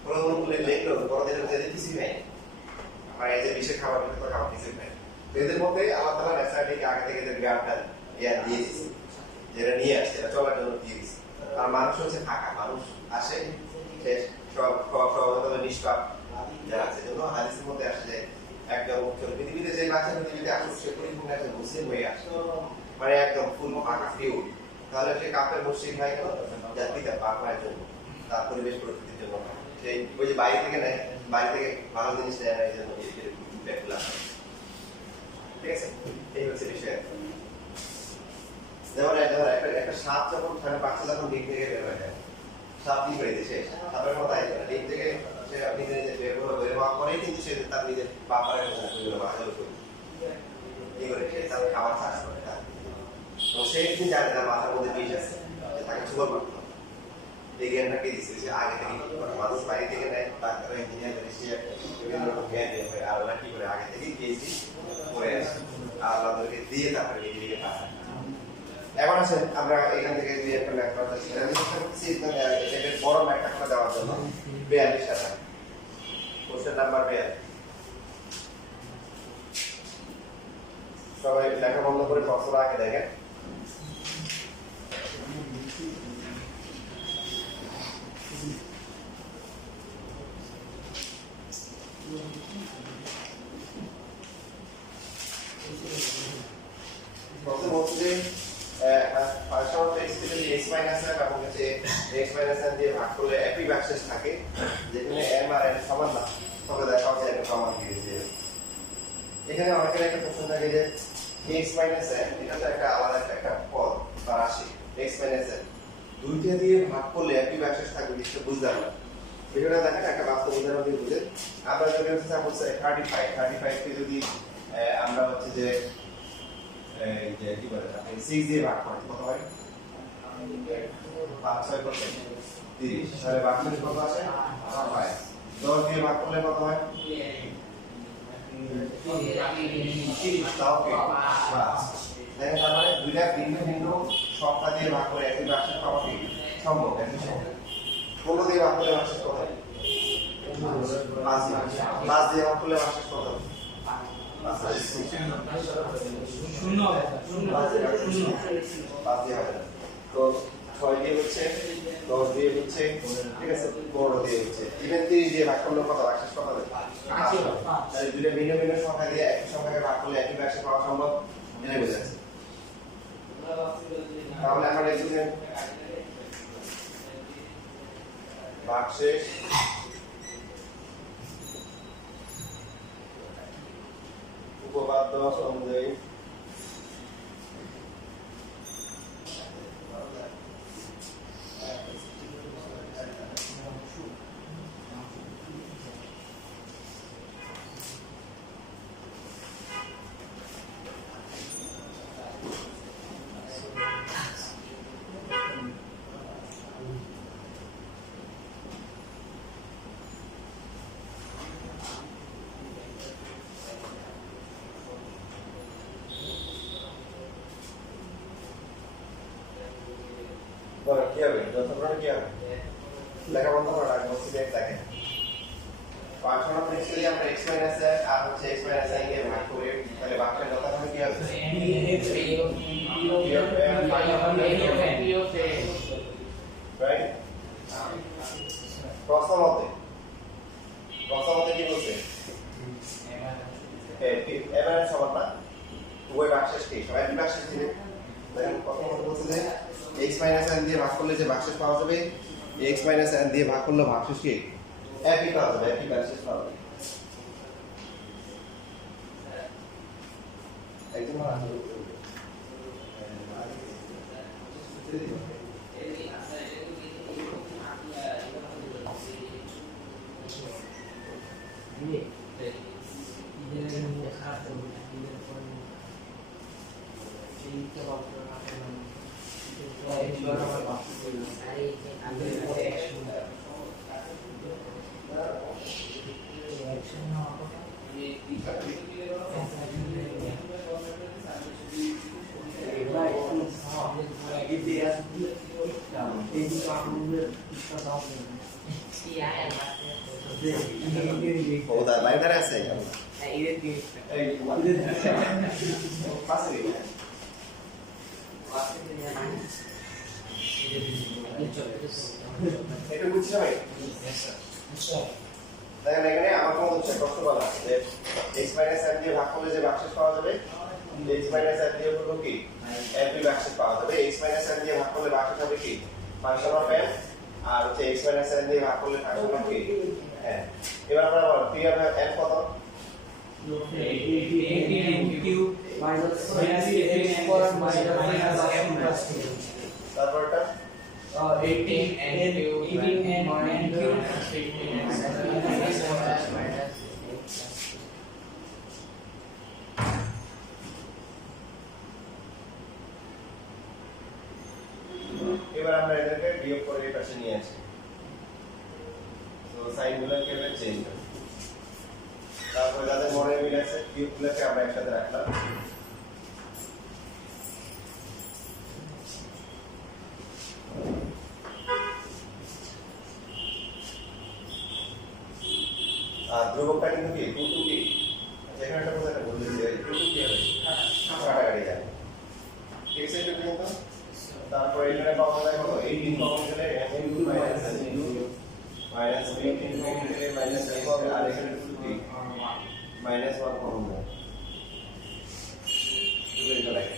বলে লেখলো বড়দের কিছুই নাই, আমার এই যে বিশেষ খাবার তো খাবার কিছুই নাই। এদের মধ্যে আল্লাহ তাআলা ন্যাচারালিকে আগে থেকে যে জ্ঞানটা দিয়ে দিয়েছে, যেটা নিয়ে আসছে এটা চলার জন্য দিয়ে দিচ্ছে। আর মানুষ হচ্ছে থাকা, মানুষ আসে সব নিষ্পাপ যারা আছে, জন্য হাদিসের মধ্যে আসে যে একদম পৃথিবীতে যে বাচ্চা পৃথিবীতে আসুক সে পরিপূর্ণ একজন মুসলিম হয়ে আসে, মানে একদম ফুল ফাঁকা ফিউ, তাহলে সে কাপের মুসলিম হয় কেন? যার পিতা পাক হওয়ার জন্য, তার পরিবেশ পরিস্থিতির জন্য। সেই ওই যে বাইরে থেকে নেয়, বাইরে থেকে ভালো জিনিস নেয় না, এই জন্য ঠিক আছে। এই হচ্ছে বিষয়। যেমন একটা সাপ যখন বাচ্চা যখন ডিম থেকে বের হয়ে যায়, সাপ কি করে দিচ্ছে, সাপের মতো আই করে ডিম থেকে সে নিজে নিজে বের হওয়ার পরেই কিন্তু সে তার নিজের বাপারের কি করে সে তার খাবার চাষ করে। তো সে কিন্তু জানে তার মাথার মধ্যে বিষ আছে, তাকে সুগর মারতে হবে। এই জ্ঞানটা কে দিচ্ছে? সে আগে থেকে মানুষ বাড়ি থেকে নেয়, ডাক্তার ইঞ্জিনিয়ার বিভিন্ন রকম জ্ঞান নিয়ে হয়, আর ওরা কি করে আগে থেকেই পেয়েছি করে আসে, আর আমাদেরকে দিয়ে তারপরে পৃথিবীকে পাঠায়। এখন আছে আমরা এখান থেকে যে একটা ম্যাপ করতে চাই, আমি চেষ্টা করছি এটাকে বড় ম্যাপটা করে দেওয়ার জন্য। 42 টাকা কোশ্চেন নাম্বার 42। সবাই লেখা বন্ধ করে প্রশ্ন আগে দেখেন। প্রথম হচ্ছে যে x মাইনাস এবং হচ্ছে x মাইনাস দিয়ে ভাগ করলে একই ব্যাকশেষ থাকে, যেখানে m আর n সমান না, তবে দেখা হচ্ছে একটা সমান দিয়েছে। এখানে অনেকের একটা প্রশ্ন থাকে যে x মাইনাস n এটা তো একটা আলাদা একটা পদ বা রাশি, x মাইনাস n দুইটা দিয়ে ভাগ করলে একই ব্যাকশেষ থাকবে, জিনিসটা বুঝলাম না। ভিডিওটা দেখেন, একটা বাস্তব উদাহরণ দিয়ে বুঝে। আমরা যদি হচ্ছে 35 কে যদি আমরা হচ্ছে যে কি বলে 6 দিয়ে ভাগ করি কত হয়? 5 6 কত? 30। তাহলে বাকি কত আসে? 5। 10 দিয়ে ভাগ করলে কত হয়? 30। তাও কি 5। দেখেন তার মানে দুইটা ভিন্ন ভিন্ন সংখ্যা দিয়ে ভাগ করে একই ভাগশেষ পাওয়া কি সম্ভব একই সম্ভব 15 দিয়ে ভাগ করলে ভাগশেষ কত হয় 5 দিয়ে ভাগ করলে ভাগশেষ কত হবে শূন্য হবে শূন্য 5 দিয়ে হবে তো 6 দিয়ে হচ্ছে 10 দিয়ে হচ্ছে ঠিক আছে 15 দিয়ে হচ্ছে ইভেন 30 দিয়ে ভাগ করলে কত ভাগশেষ কত হবে 5 তাহলে দুইটা ভিন্ন ভিন্ন সংখ্যা দিয়ে একই সংখ্যাকে ভাগ করলে একই ভাগশেষ পাওয়া সম্ভব এটা বোঝাচ্ছে তাহলে আমরা লিখি যে ভাগশেষ উপপাদ্য অনুযায়ী বলো কি হবে যতক্ষণ কি হবে লেখা বন্ধ করো আগে বসে দেখেন ফাংশন অফ x দিয়ে আমরা x - a আর হচ্ছে x - a কে ভাগ করে তাহলে ভাগশেষ যতক্ষণ কি হবে রাইট প্রশ্নমতে কি বলছে এভারেজ সমান না উভয় ভাগশেষ কি সবাই ভাগশেষ দিবে দেখেন প্রথমত বলছে যে x - n দিয়ে ভাগ করলে যে ভাগশেষ পাওয়া যাবে x - n দিয়ে ভাগ করলে ভাগশেষ কি একই পাওয়া যাবে একই ভাগশেষ পাওয়া যাবে একদম ও দা লাইটার আছে এই পাশে এটা বুঝছো ভাই দেখেন এখানে আমার কোন হচ্ছে প্রশ্ন বলা আছে যে x - n দিয়ে ভাগ করলে যে ভাগশেষ পাওয়া যাবে x - n দিয়ে হলো কি n বি ভাগশেষ পাওয়া যাবে x - n দিয়ে ভাগ করলে ভাগশেষ হবে কি ফাংশন অফ n আর হচ্ছে x - n দিয়ে ভাগ করলে ফাংশন অফ কি n এবার আমরা বল p অফ n কত 18 cube minus 18 square minus m plus 2 তারপরটা 18 n কিউব 18 n কিউব 15 এবার আমরা এটাকে বিয়োগ করে এই পাশে নিয়ে আসি তো সাইন গুলোকে এবার চেঞ্জ করি তারপরে যাদের মনে মিল আছে কিউবগুলোকে আমরা একসাথে রাখলাম আর ধ্রুবকটা কিন্তু কি 2 কি যেখানে একটা কথা বলে দিই 2 কি হবে কাটাকাটি যাবে ঠিক আছে এটা কিন্তু তারপরে এখানে পাওয়া যায় কত 18 পাওয়া গেলে n2 মাইনাস 18 মাইনাস 1 হবে আর এখানে 2 কি মাইনাস 1 পাওয়া যায় এটা লাগে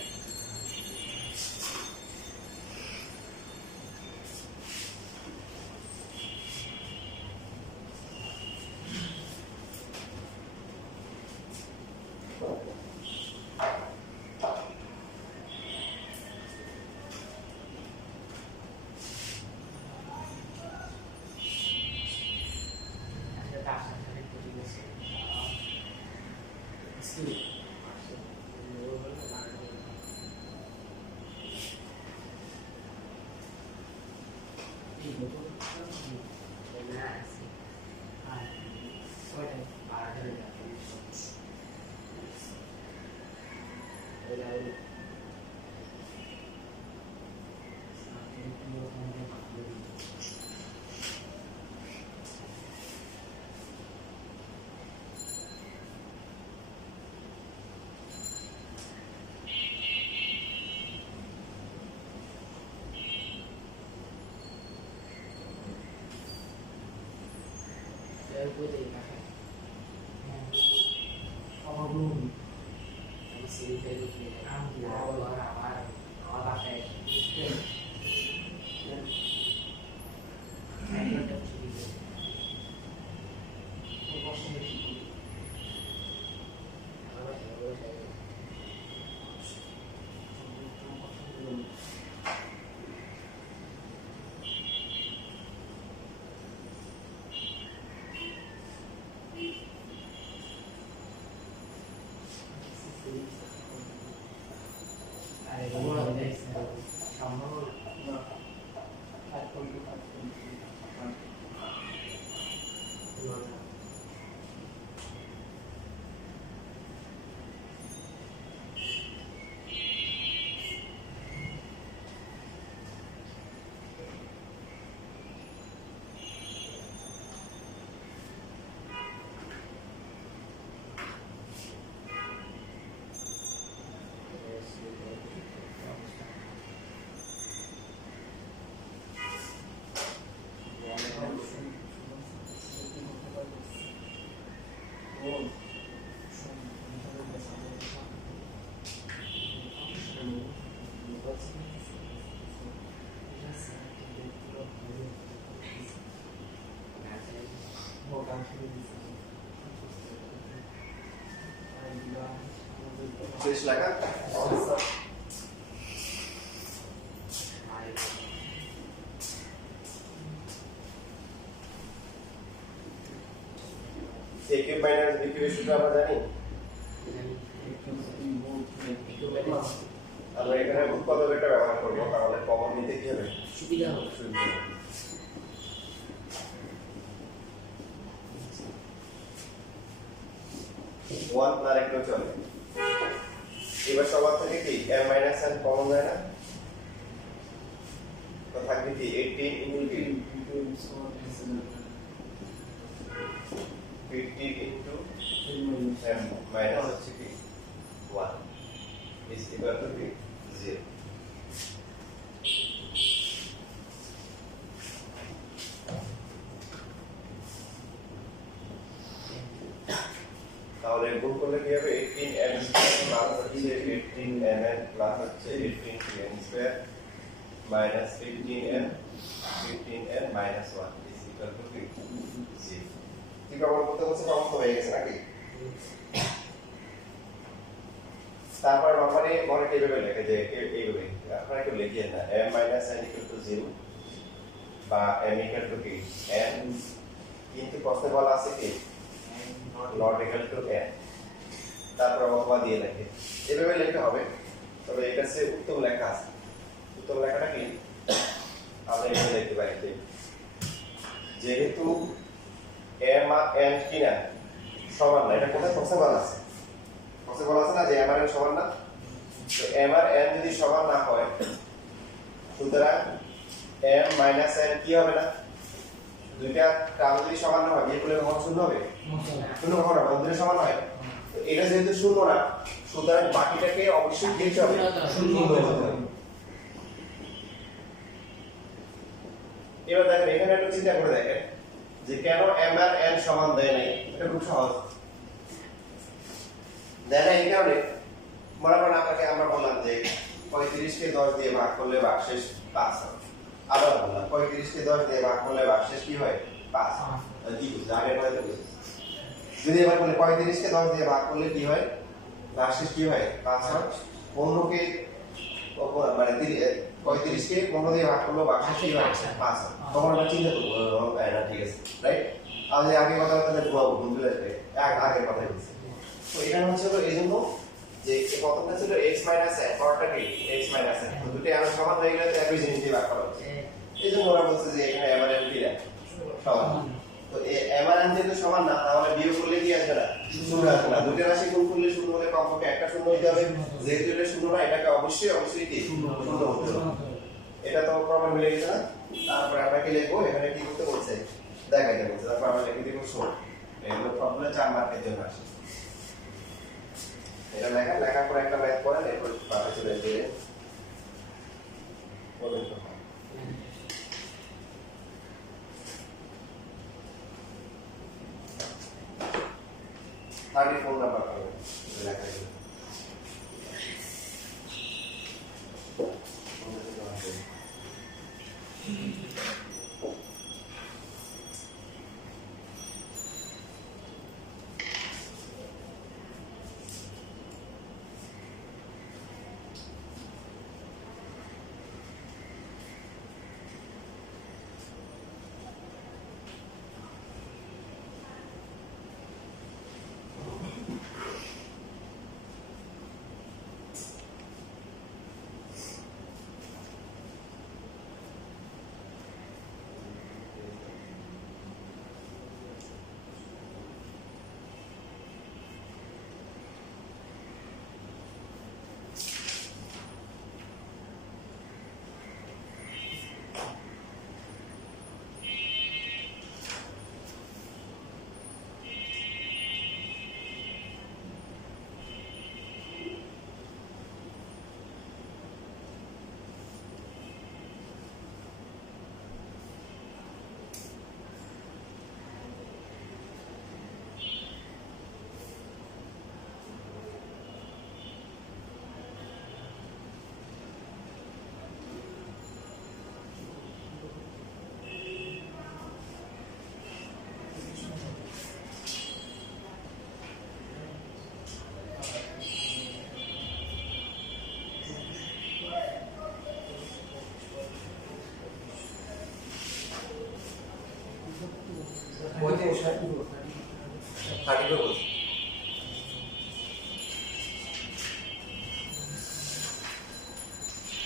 শেষ লেখা a cube minus b cube সূত্র আমরা জানি আমরা এখানে উৎপাদকটা ব্যবহার করব তাহলে কমন নিতে কি হবে সুবিধা হবে ওয়ান আর একটু চলে এবার সবার থেকে কি m minus n কমন যায় না তো থাকবে কি 18 ইনটু কি 50 ইনটু m minus হচ্ছে কি 1 is equal to কি 0 তাহলে গুণ করলে কি হবে 18n প্লাস হচ্ছে 18mn প্লাস হচ্ছে 18n square minus 15n minus 1 is equal to 0 ঠিক আছে আমার কথা বলতে সমস্ত হয়ে গেছে নাকি তারপর নরমালি মনে কিভাবে লেখা যায় এইভাবে আপনারা কেউ লিখিয়ে না m minus n equal to 0 বা m equal to কি n কিন্তু প্রশ্নে বলা আছে কি not equal to n তারপর অথবা দিয়ে লেখে এভাবে লেখা হবে তবে এটা সে উত্তম লেখা আছে উত্তম লেখাটা কি আমরা এখানে লিখতে পারি যেহেতু m আর n কিনা সমান না এটা কোথায় পসিবল আছে না যে m আর n সমান না তো m আর n যদি সমান না হয় সুতরাং m minus n কি হবে না দুইটা টার্ম যদি সমান না হয় বিয়োগ করলে কখন শূন্য হবে শূন্য কখন হবে দুটো সমান হয় তো এটা যেহেতু শূন্য না সুতরাং বাকিটাকে অবশ্যই কি হবে শূন্য হতে হবে এবার দেখেন এখানে একটু চিন্তা করে দেখেন যে কেন m আর n সমান দেয় নাই এটা খুব সহজ দেয় না এই কারণে মনে করেন আপনাকে আমরা বললাম যে 35 কে 10 দিয়ে ভাগ করলে ভাগশেষ 5 হবে আবার বললাম 35 কে 10 দিয়ে ভাগ করলে ভাগশেষ কি হয় 5 কি বুঝলেন আগের কথা বুঝলেন যদি এবার বলে 35 কে 10 দিয়ে ভাগ করলে কি হয় ভাগশেষ কি হয় 5 হয় 15 কে মানে 35 কে 15 দিয়ে ভাগ করলে ভাগশেষ কি হয় 5 হয় তখন আমরা চিন্তা করব না ঠিক আছে রাইট তাহলে আগের কথা তাহলে ঘুমাবো বুঝলে আগের কথাই বলছি তো এখানে হচ্ছে এইজন্য যে এই প্রথমটা ছিল x n পরটা কি x n তো দুটো আমরা সমান হয়ে গেলে একই জিনিস দিয়ে ভাগ করা হচ্ছে এইজন্য ওরা বলছে যে এখানে m আর n কি না সমান তো এই m আর n যেহেতু সমান না তাহলে বিয়োগ করলে কি আসবে না শূন্য আসবে না দুটো রাশি গুণ করলে শূন্য হলে কমপক্ষে একটা শূন্য হতে হবে যেহেতু এটা শূন্য না এটাকে অবশ্যই কি শূন্য হতে হবে এটা তো প্রমাণ মিলে গেছে না তারপর আমরা কি লিখবো এখানে কি করতে বলছে দেখাইতে বলছে তারপর আমরা লিখে দিব শোন এগুলো প্রবলেম 4 মার্কের জন্য আসে এটা লেখার পর একটা ম্যাথ করেন এরপর পাশে চলে যাবে বলেন তো 34 নাম্বার পাবেন লেখা 34 বলছি